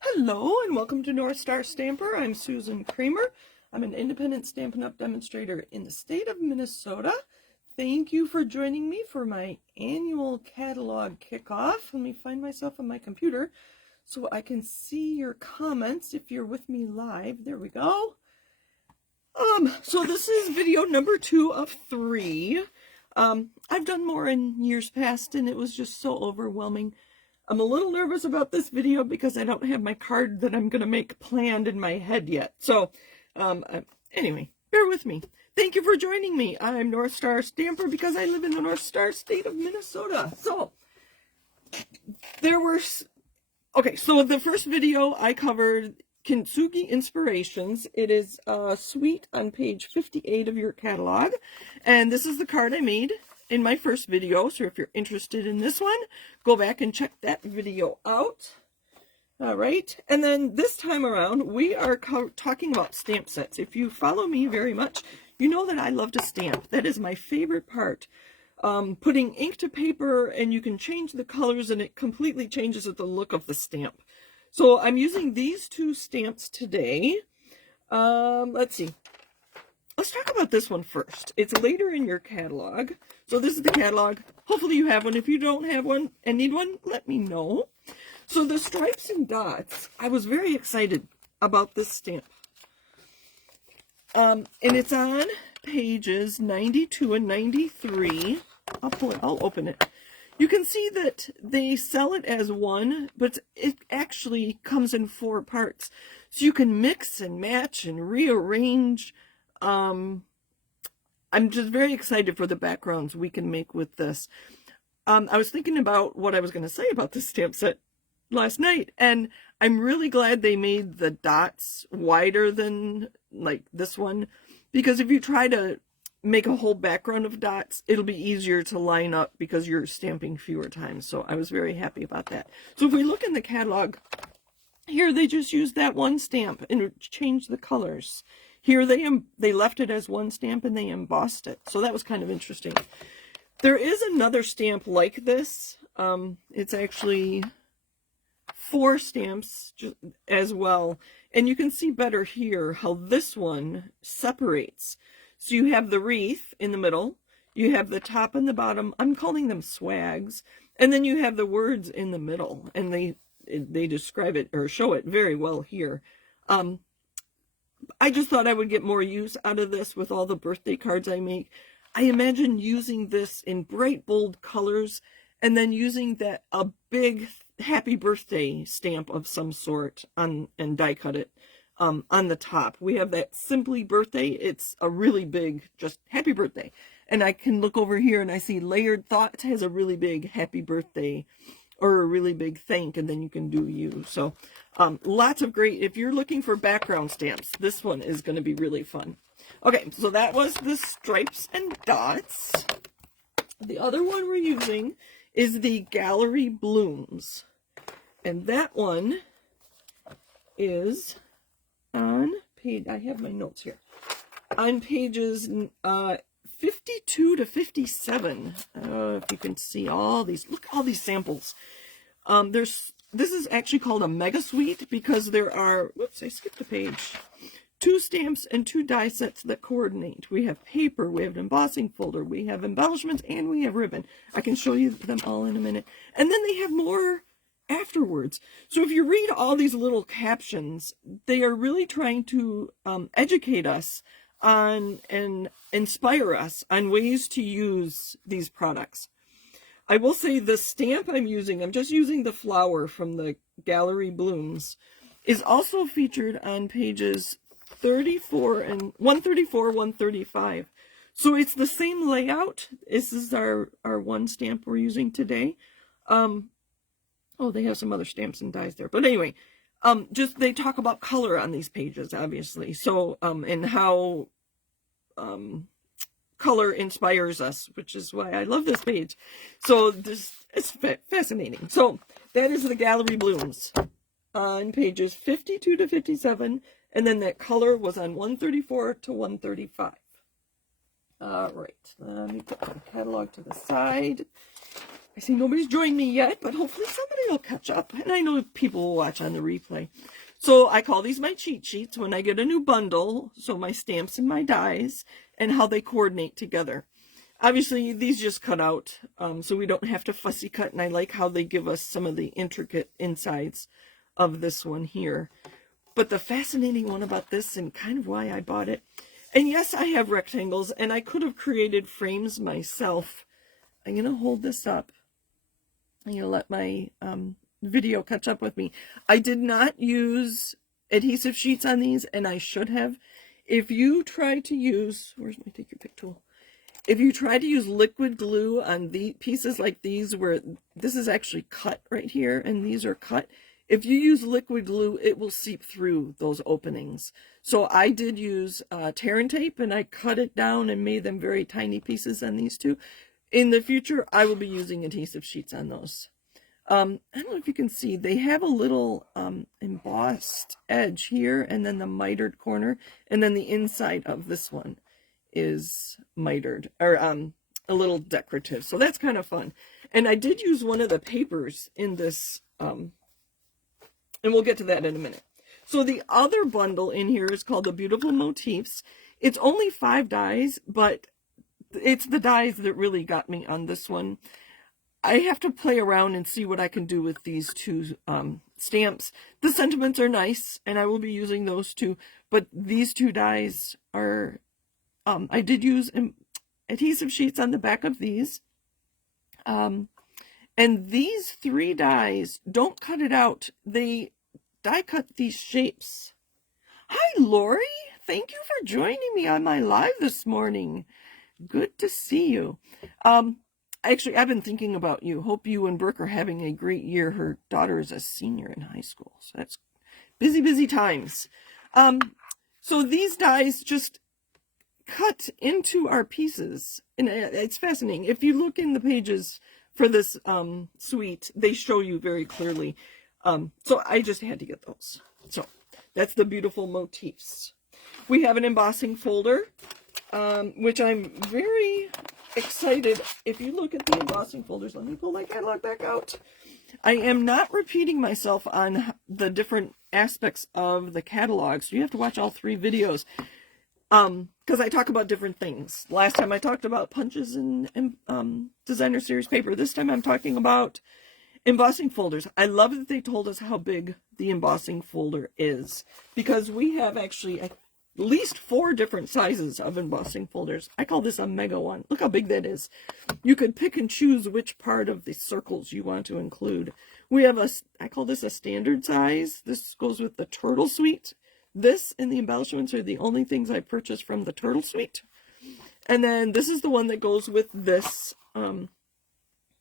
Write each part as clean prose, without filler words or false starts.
Hello and welcome to North Star Stamper. I'm Susan Kramer. I'm an independent Stampin' Up! Demonstrator in the state of Minnesota. Thank you for joining me for my annual catalog kickoff. Let me find myself on my computer so I can see your comments if you're with me live. There we go. So this is video number 2 of 3. I've done more in years past and it was just so overwhelming. I'm a little nervous about this video because I don't have my card that I'm going to make planned in my head yet. So, anyway, bear with me. Thank you for joining me. I'm North Star Stamper because I live in the North Star state of Minnesota. So, so the first video I covered Kintsugi Inspirations. It is a suite on page 58 of your catalog. And this is the card I made in my first video, so if you're interested in this one, go back and check that video out. All right, and then this time around, we are talking about stamp sets. If you follow me very much, you know that I love to stamp. That is my favorite part. Putting ink to paper, and you can change the colors, and it completely changes the look of the stamp. So I'm using these 2 stamps today. Let's see. Let's talk about this one first. It's later in your catalog. So this is the catalog. Hopefully you have one. If you don't have one and need one, let me know. So the stripes and dots, I was very excited about this stamp. And it's on pages 92 and 93. I'll open it. You can see that they sell it as one, but it actually comes in 4 parts. So you can mix and match and rearrange. I'm just very excited for the backgrounds we can make with this. I was thinking about what I was going to say about this stamp set last night, and I'm really glad they made the dots wider than like this one, because if you try to make a whole background of dots, it'll be easier to line up because you're stamping fewer times. So I was very happy about that. So if we look in the catalog, here they just used that one stamp and changed the colors. Here they left it as one stamp and they embossed it. So that was kind of interesting. There is another stamp like this. It's actually 4 stamps as well. And you can see better here how this one separates. So you have the wreath in the middle. You have the top and the bottom. I'm calling them swags. And then you have the words in the middle. And they describe it or show it very well here. I just thought I would get more use out of this with all the birthday cards I make. I imagine using this in bright, bold colors and then using a big happy birthday stamp of some sort and die cut it on the top. We have that Simply Birthday. It's a really big, just happy birthday. And I can look over here and I see Layered Thought has a really big happy birthday or a really big thank, and then you can do you. So lots of great, if you're looking for background stamps, this one is going to be really fun. Okay, so that was the stripes and dots. The other one we're using is the Gallery Blooms. And that one is on page, I have my notes here, on pages 52 to 57. If you can see all these, look at all these samples. This is actually called a mega suite because there are, whoops, I skipped a page, 2 stamps and 2 die sets that coordinate. We have paper, we have an embossing folder, we have embellishments, and we have ribbon. I can show you them all in a minute. And then they have more afterwards. So if you read all these little captions, they are really trying to educate us on and inspire us on ways to use these products. I will say the stamp I'm just using the flower from the Gallery Blooms, is also featured on pages 34 and 134, 135. So it's the same layout. This is our one stamp we're using today. Oh, they have some other stamps and dies there. But anyway, just they talk about color on these pages, obviously. So, and how color inspires us, which is why I love this page. So it's fascinating. So that is the Gallery Blooms on pages 52 to 57. And then that color was on 134 to 135. All right, let me put my catalog to the side. I see nobody's joined me yet, but hopefully somebody will catch up. And I know people will watch on the replay. So I call these my cheat sheets when I get a new bundle. So my stamps and my dies and how they coordinate together. Obviously, these just cut out, so we don't have to fussy cut. And I like how they give us some of the intricate insides of this one here. But the fascinating one about this, and kind of why I bought it, and yes, I have rectangles, and I could have created frames myself. I'm going to hold this up. I'm going to let my video catch up with me. I did not use adhesive sheets on these, and I should have. If you try to use, where's my take your pick tool? If you try to use liquid glue on the pieces like these, where this is actually cut right here, and these are cut, if you use liquid glue, it will seep through those openings. So I did use tear and tape, and I cut it down and made them very tiny pieces on these two. In the future, I will be using adhesive sheets on those. I don't know if you can see, they have a little embossed edge here, and then the mitered corner, and then the inside of this one is mitered, or a little decorative. So that's kind of fun. And I did use one of the papers in this, and we'll get to that in a minute. So the other bundle in here is called the Beautiful Motifs. It's only 5 dies, but it's the dies that really got me on this one. I have to play around and see what I can do with these two stamps. The sentiments are nice, and I will be using those too. But these 2 dies are, I did use adhesive sheets on the back of these. And these 3 dies, don't cut it out. They die cut these shapes. Hi, Lori. Thank you for joining me on my live this morning. Good to see you. Actually, I've been thinking about you. Hope you and Brooke are having a great year. Her daughter is a senior in high school, so that's busy, busy times. So these dies just cut into our pieces, and it's fascinating. If you look in the pages for this suite, they show you very clearly. So I just had to get those. So that's the Beautiful Motifs. We have an embossing folder, which I'm very excited. If you look at the embossing folders, let me pull my catalog back out. I am not repeating myself on the different aspects of the catalog, so you have to watch all 3 videos. Because I talk about different things. Last time I talked about punches and designer series paper. This time I'm talking about embossing folders. I love that they told us how big the embossing folder is, because we have actually at least 4 different sizes of embossing folders. I call this a mega one. Look how big that is. You could pick and choose which part of the circles you want to include. We have I call this a standard size. This goes with the Turtle Suite. This and the embellishments are the only things I purchased from the Turtle Suite. And then this is the one that goes with this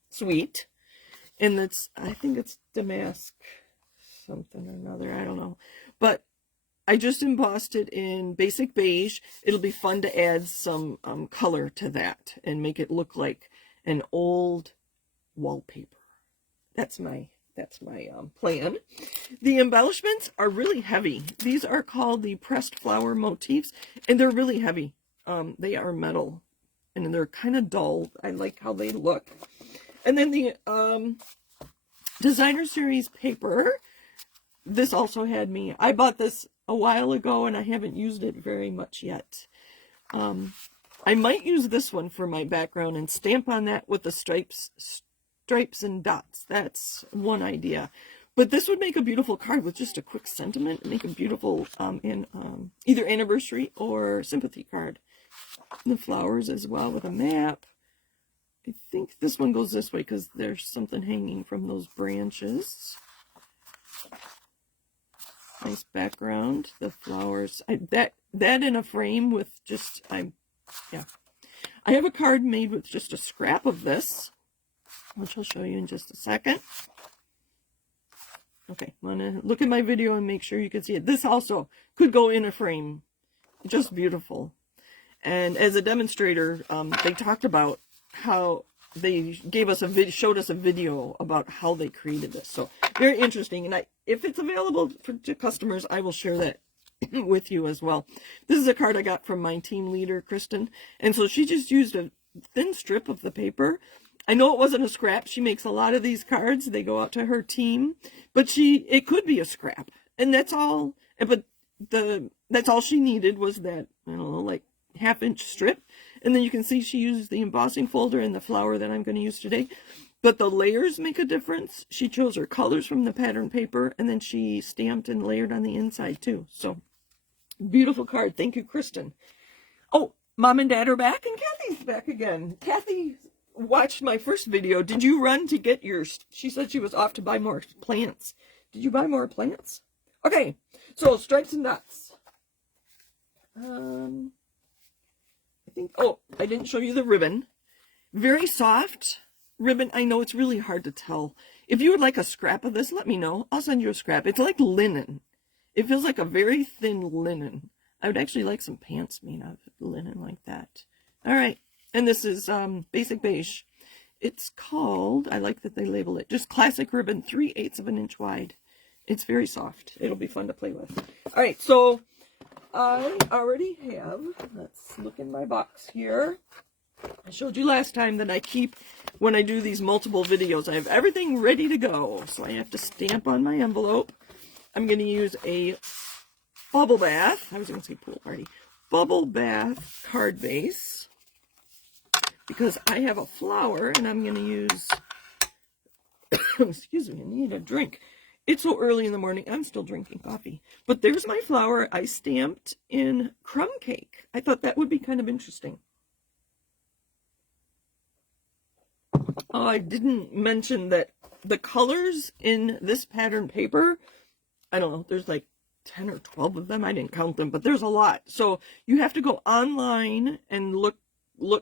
suite. And it's, I think it's damask something or another. I don't know. But I just embossed it in basic beige. It'll be fun to add some color to that and make it look like an old wallpaper. That's my plan. The embellishments are really heavy. These are called the pressed flower motifs, and they're really heavy. They are metal, and they're kind of dull. I like how they look. And then the designer series paper. This also had me. I bought this a while ago, and I haven't used it very much yet. I might use this one for my background and stamp on that with the stripes and dots. That's one idea. But this would make a beautiful card with just a quick sentiment. Make a beautiful either anniversary or sympathy card. The flowers as well with a map. I think this one goes this way because there's something hanging from those branches. Nice background. The flowers. That in a frame with just yeah. I have a card made with just a scrap of this, which I'll show you in just a second. Okay, I'm going to look at my video and make sure you can see it. This also could go in a frame. Just beautiful. And as a demonstrator, they talked about how they gave us showed us a video about how they created this. So very interesting. And if it's available to customers, I will share that with you as well. This is a card I got from my team leader, Kristen. And so she just used a thin strip of the paper. I know it wasn't a scrap. She makes a lot of these cards. They go out to her team, but it could be a scrap. And that's all, but that's all she needed was that, I don't know, like half-inch strip. And then you can see she used the embossing folder and the flower that I'm going to use today. But the layers make a difference. She chose her colors from the pattern paper, and then she stamped and layered on the inside too. So, beautiful card. Thank you, Kristen. Oh, Mom and Dad are back, and Kathy's back again. Kathy watched my first video. Did you run to get yours? She said she was off to buy more plants. Did you buy more plants? Okay, so stripes and dots. I think, oh, I didn't show you the ribbon. Very soft ribbon. I know it's really hard to tell. If you would like a scrap of this, let me know. I'll send you a scrap. It's like linen. It feels like a very thin linen. I would actually like some pants made out of linen like that. All right, and this is Basic Beige. It's called, I like that they label it, just classic ribbon, 3/8 of an inch wide. It's very soft. It'll be fun to play with. All right, so I already have, let's look in my box here. I showed you last time that I keep, when I do these multiple videos, I have everything ready to go. So I have to stamp on my envelope. I'm going to use a bubble bath. I was going to say pool party. Bubble bath card base. Because I have a flower and I'm going to use, excuse me, I need a drink. It's so early in the morning, I'm still drinking coffee. But there's my flower I stamped in crumb cake. I thought that would be kind of interesting. Oh, I didn't mention that the colors in this pattern paper, I don't know, there's like 10 or 12 of them. I didn't count them, but there's a lot. So you have to go online and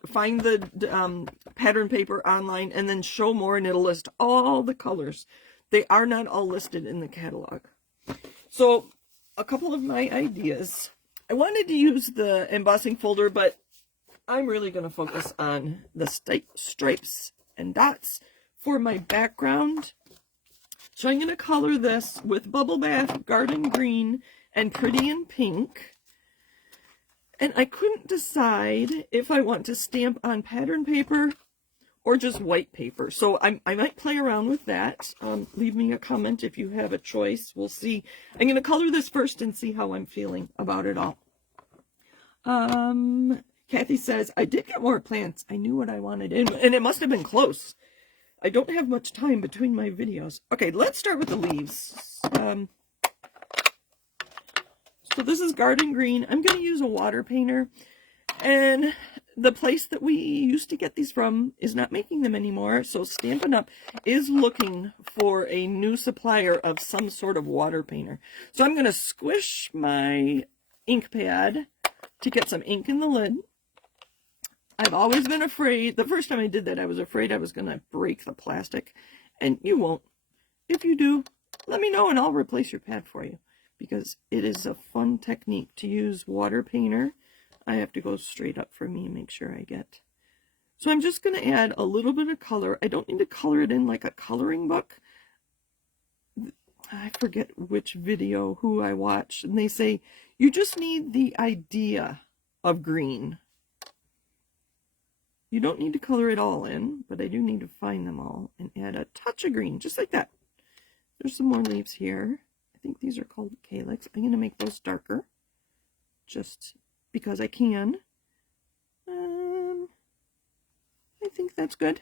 find the pattern paper online and then show more, and it'll list all the colors. They are not all listed in the catalog. So a couple of my ideas. I wanted to use the embossing folder, but I'm really going to focus on the stripes and dots for my background. So I'm going to color this with Bubble Bath, Garden Green, and Pretty in Pink. And I couldn't decide if I want to stamp on pattern paper or just white paper. So I might play around with that. Leave me a comment if you have a choice. We'll see. I'm going to color this first and see how I'm feeling about it all. Kathy says, I did get more plants. I knew what I wanted. And it must have been close. I don't have much time between my videos. Okay, let's start with the leaves. So this is Garden Green. I'm going to use a water painter. And the place that we used to get these from is not making them anymore. So Stampin' Up! Is looking for a new supplier of some sort of water painter. So I'm going to squish my ink pad to get some ink in the lid. I've always been afraid. The first time I did that, I was afraid I was going to break the plastic. And you won't. If you do, let me know and I'll replace your pad for you. Because it is a fun technique to use water painter. I have to go straight up for me and make sure I get. So I'm just going to add a little bit of color. I don't need to color it in like a coloring book. I forget which video, who I watched, and they say, you just need the idea of green. You don't need to color it all in, but I do need to find them all and add a touch of green, just like that. There's some more leaves here. I think these are called calyx. I'm going to make those darker, just because I can. I think that's good.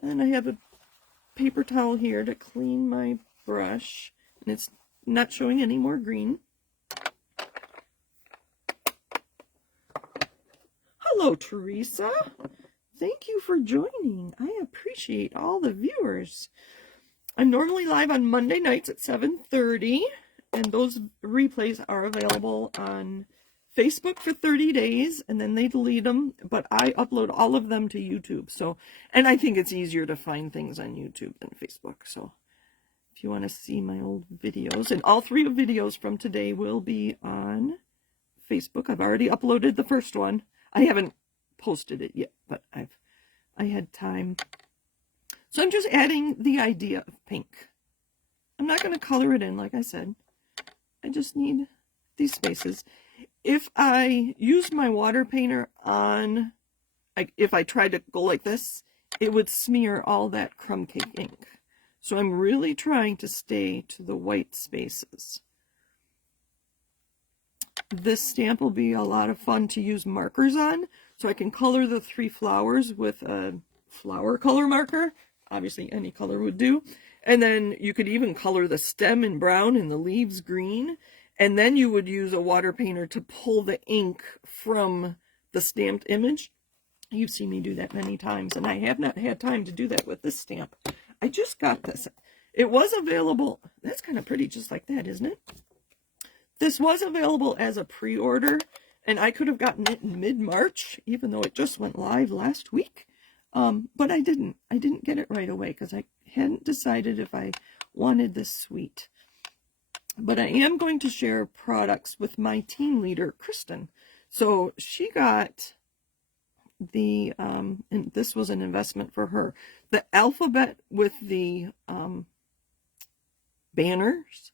And I have a paper towel here to clean my brush, and it's not showing any more green. Hello, Teresa. Thank you for joining. I appreciate all the viewers. I'm normally live on Monday nights at 7:30, and those replays are available on Facebook for 30 days, and then they delete them, but I upload all of them to YouTube. So, and I think it's easier to find things on YouTube than Facebook. So if you want to see my old videos, and all 3 videos from today will be on Facebook. I've already uploaded the first one. I haven't posted it yet, but I had time. So I'm just adding the idea of pink. I'm not going to color it in, like I said. I just need these spaces. If I use my water painter on, if I try to go like this, it would smear all that crumb cake ink. So I'm really trying to stay to the white spaces. This stamp will be a lot of fun to use markers on, so I can color the 3 flowers with a flower color marker. Obviously any color would do. And then you could even color the stem in brown and the leaves green. And then you would use a water painter to pull the ink from the stamped image. You've seen me do that many times, and I have not had time to do that with this stamp. I just got this. It was available. That's kind of pretty just like that, isn't it? This was available as a pre-order, and I could have gotten it in mid-March, even though it just went live last week. But I didn't. I didn't get it right away because I hadn't decided if I wanted this suite. But I am going to share products with my team leader, Kristen. So she got the, and this was an investment for her, the alphabet with the banners.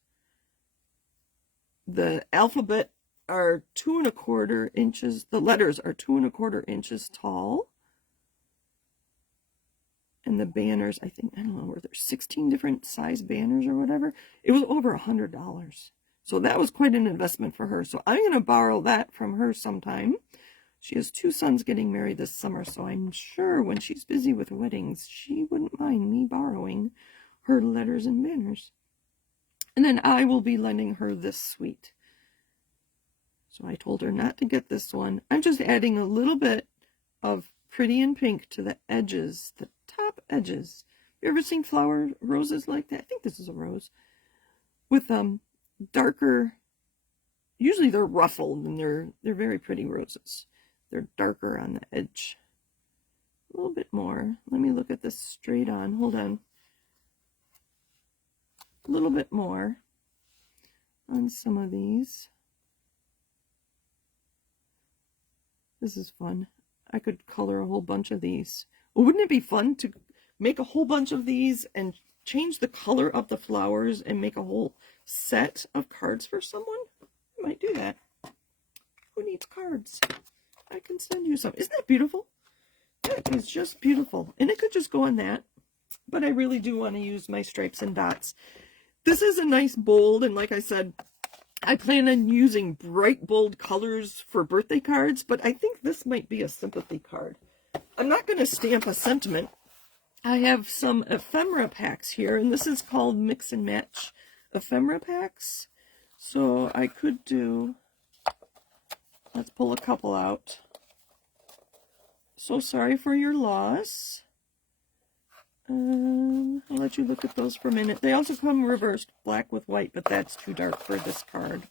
The alphabet are 2 1/4 inches. The letters are 2 1/4 inches tall. And the banners, I think, I don't know, were there 16 different size banners or whatever? It was over $100. So that was quite an investment for her. So I'm going to borrow that from her sometime. She has 2 sons getting married this summer, so I'm sure when she's busy with weddings, she wouldn't mind me borrowing her letters and banners. And then I will be lending her this suite. So I told her not to get this one. I'm just adding a little bit of pretty in pink to the edges, the top edges. You ever seen flower roses like that? I think this is a rose. With darker, usually they're ruffled and they're very pretty roses. They're darker on the edge. A little bit more. Let me look at this straight on. Hold on. A little bit more on some of these. This is fun. I could color a whole bunch of these. Well, wouldn't it be fun to make a whole bunch of these and change the color of the flowers and make a whole set of cards for someone? I might do that. Who needs cards? I can send you some. Isn't that beautiful? That is just beautiful. And it could just go on that. But I really do want to use my stripes and dots. This is a nice bold, and like I said, I plan on using bright, bold colors for birthday cards, but I think this might be a sympathy card. I'm not going to stamp a sentiment. I have some ephemera packs here, and this is called Mix and Match ephemera packs. So I could do, let's pull a couple out. So sorry for your loss. I'll let you look at those for a minute. They also come reversed, black with white, but that's too dark for this card.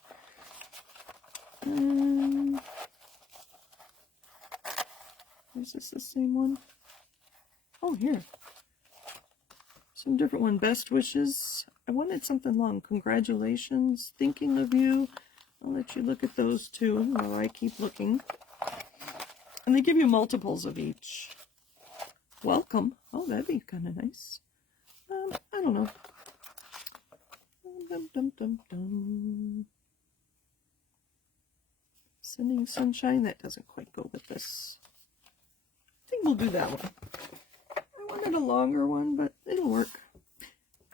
Is this the same one? Oh, here. Some different one. Best wishes. I wanted something long. Congratulations. Thinking of you. I'll let you look at those too while I keep looking. And they give you multiples of each. Welcome. Oh, that'd be kind of nice. I don't know. Dum, dum, dum, dum. Sending sunshine. That doesn't quite go with this. I think we'll do that one. I wanted a longer one, but it'll work.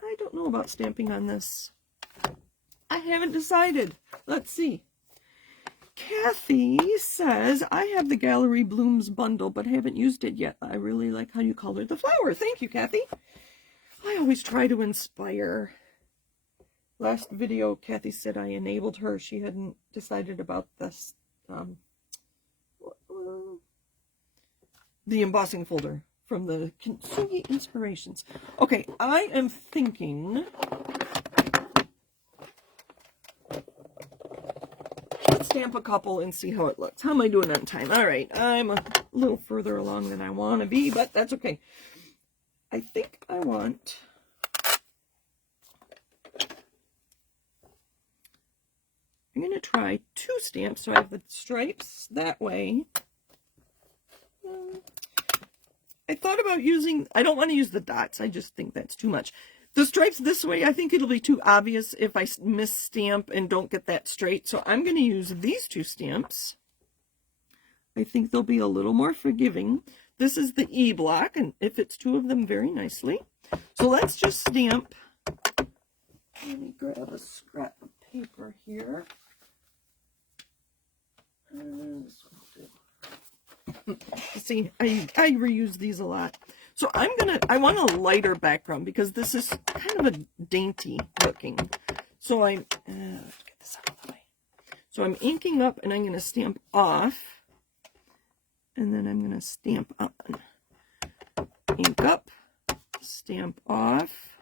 I don't know about stamping on this. I haven't decided. Let's see. Kathy says, I have the Gallery Blooms bundle, but haven't used it yet. I really like how you colored the flower. Thank you, Kathy. I always try to inspire. Last video, Kathy said I enabled her. She hadn't decided about this, the embossing folder from the Kintsugi Inspirations. Okay, I am thinking... stamp a couple and see how it looks. How am I doing on time? All right, I'm a little further along than I want to be, but that's okay. I think I want... I'm going to try 2 stamps, so I have the stripes that way. I thought about using... I don't want to use the dots. I just think that's too much. The stripes this way, I think it'll be too obvious if I miss stamp and don't get that straight. So I'm going to use these 2 stamps. I think they'll be a little more forgiving. this is the E block, and it fits 2 of them very nicely. So let's just stamp. Let me grab a scrap of paper here. This will do. See, I reuse these a lot. So I want a lighter background because this is kind of a dainty looking. So let's get this out of the way. So I'm inking up and I'm going to stamp off. And then I'm going to stamp on. Ink up, stamp off,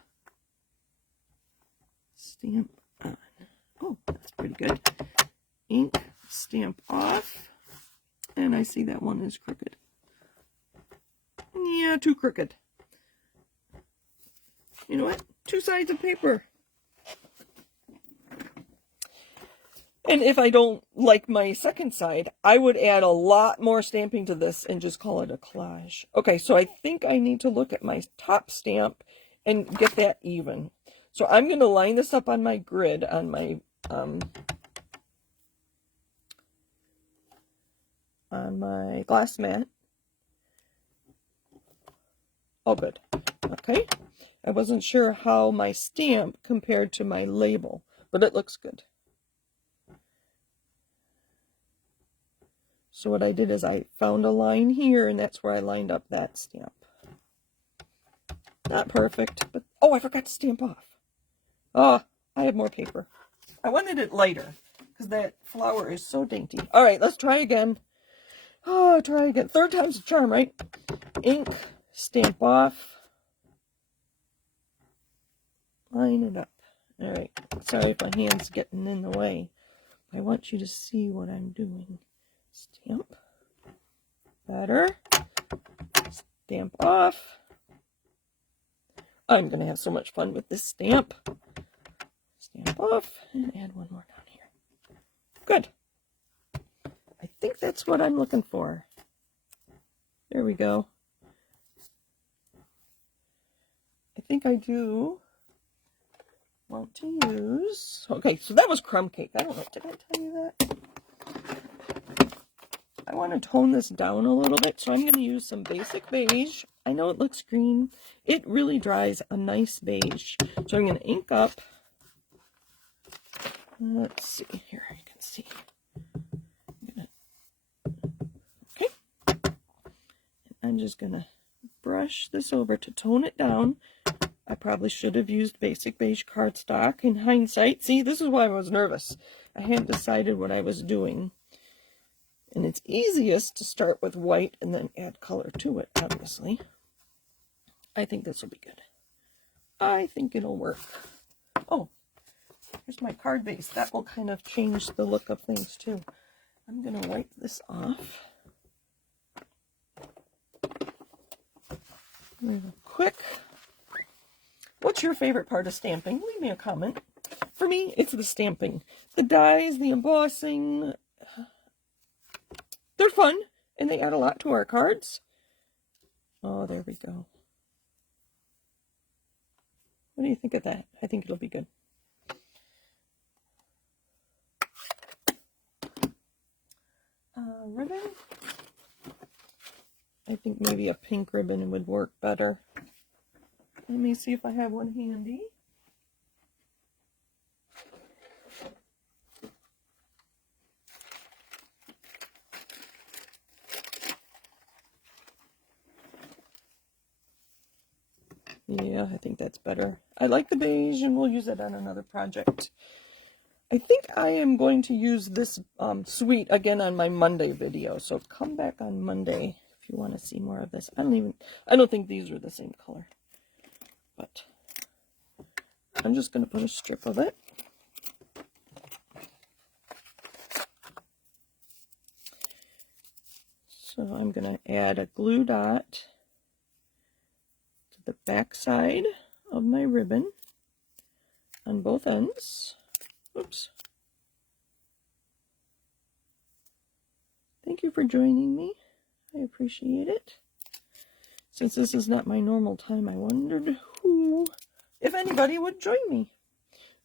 stamp on. Oh, that's pretty good. Ink, stamp off. And I see that one is crooked. Yeah, too crooked. You know what? 2 sides of paper. And if I don't like my second side, I would add a lot more stamping to this and just call it a collage. Okay, so I think I need to look at my top stamp and get that even. So I'm going to line this up on my grid on my glass mat. Oh, good. Okay. I wasn't sure how my stamp compared to my label, but it looks good. So what I did is I found a line here, and that's where I lined up that stamp. Not perfect, but oh, I forgot to stamp off. Oh, I have more paper. I wanted it lighter because that flower is so dainty. All right, let's try again. Oh, try again. 3rd time's a charm, right? Ink, stamp off, line it up. All right, sorry if my hand's getting in the way. I want you to see what I'm doing. Stamp, better, stamp off. I'm going to have so much fun with this stamp. Stamp off, and add one more down here. Good. I think that's what I'm looking for. There we go. I think I do want to use... Okay, so that was crumb cake. I don't know. Did I tell you that? I want to tone this down a little bit, so I'm going to use some basic beige. I know it looks green. It really dries a nice beige. So I'm going to ink up. Let's see here. You can see. Okay. I'm just going to brush this over to tone it down. I probably should have used basic beige cardstock in hindsight. See, this is why I was nervous. I hadn't decided what I was doing. And it's easiest to start with white and then add color to it, obviously. I think this will be good. I think it'll work. Oh, here's my card base. That will kind of change the look of things too. I'm going to wipe this off. Real quick. What's your favorite part of stamping? Leave me a comment. For me, it's the stamping. The dies, the embossing... They're fun, and they add a lot to our cards. Oh, there we go. What do you think of that? I think it'll be good. Ribbon? I think maybe a pink ribbon would work better. Let me see if I have one handy. Yeah, I think that's better. I like the beige, and we'll use it on another project. I think I am going to use this suite again on my Monday video. So come back on Monday if you want to see more of this. I don't think these are the same color. But I'm just going to put a strip of it. So I'm going to add a glue dot the back side of my ribbon on both ends. Oops. Thank you for joining me. I appreciate it. Since this is not my normal time, I wondered if anybody would join me.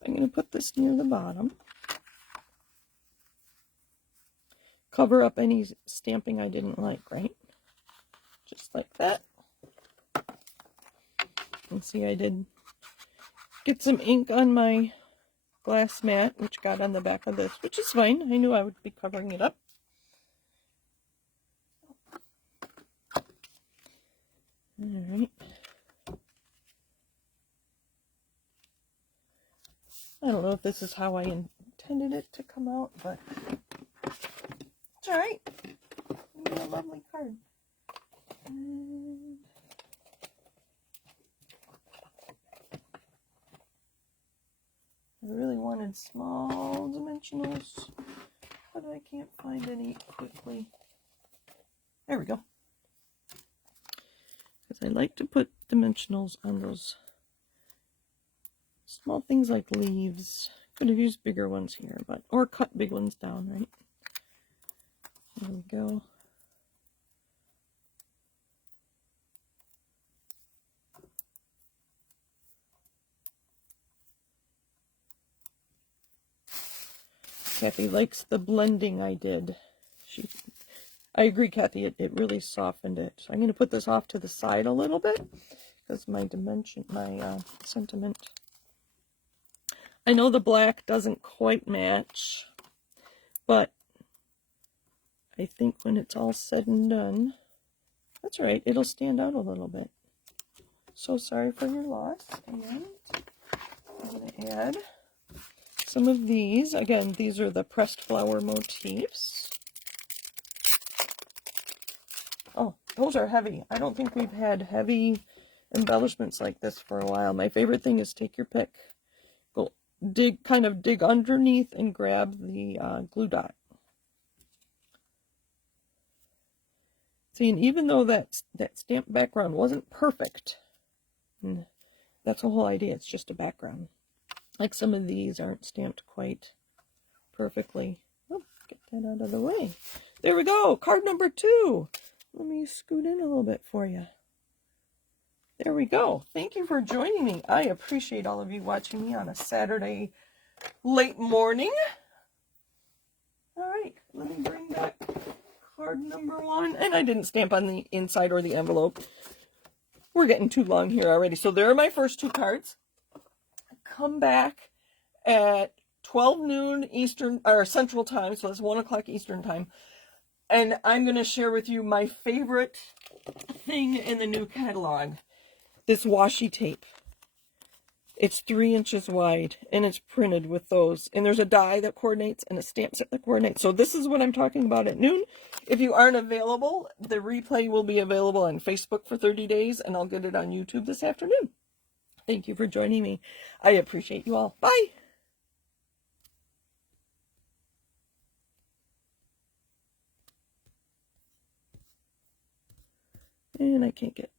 I'm going to put this near the bottom. Cover up any stamping I didn't like, right? just like that. And see, I did get some ink on my glass mat, which got on the back of this, which is fine. I knew I would be covering it up. All right. I don't know if this is how I intended it to come out, but it's all right. It's a lovely card. And I really wanted small dimensionals, but I can't find any quickly. There we go. Because I like to put dimensionals on those small things like leaves. Could have used bigger ones here, but or cut big ones down, right? There we go. Kathy likes the blending I did. I agree, Kathy, it really softened it. So I'm going to put this off to the side a little bit because my sentiment. I know the black doesn't quite match, but I think when it's all said and done, that's right, it'll stand out a little bit. So sorry for your loss. And I'm going to add some of these. Again, these are the pressed flower motifs. Oh, those are heavy. I don't think we've had heavy embellishments like this for a while. My favorite thing is take your pick. Go kind of dig underneath and grab the glue dot. See, and even though that stamped background wasn't perfect, and that's the whole idea, it's just a background. Like some of these aren't stamped quite perfectly. Oh, get that out of the way. There we go, card number 2. Let me scoot in a little bit for you. There we go. Thank you for joining me. I appreciate all of you watching me on a Saturday late morning. All right, let me bring back card number 1. And I didn't stamp on the inside or the envelope. We're getting too long here already. So there are my first 2 cards. Come back at 12 noon Eastern or Central Time, so that's 1 o'clock Eastern Time. And I'm going to share with you my favorite thing in the new catalog. This washi tape. It's 3 inches wide, and it's printed with those. And there's a die that coordinates and a stamp set that coordinates. So this is what I'm talking about at noon. If you aren't available, the replay will be available on Facebook for 30 days, and I'll get it on YouTube this afternoon. Thank you for joining me. I appreciate you all. Bye. And I can't get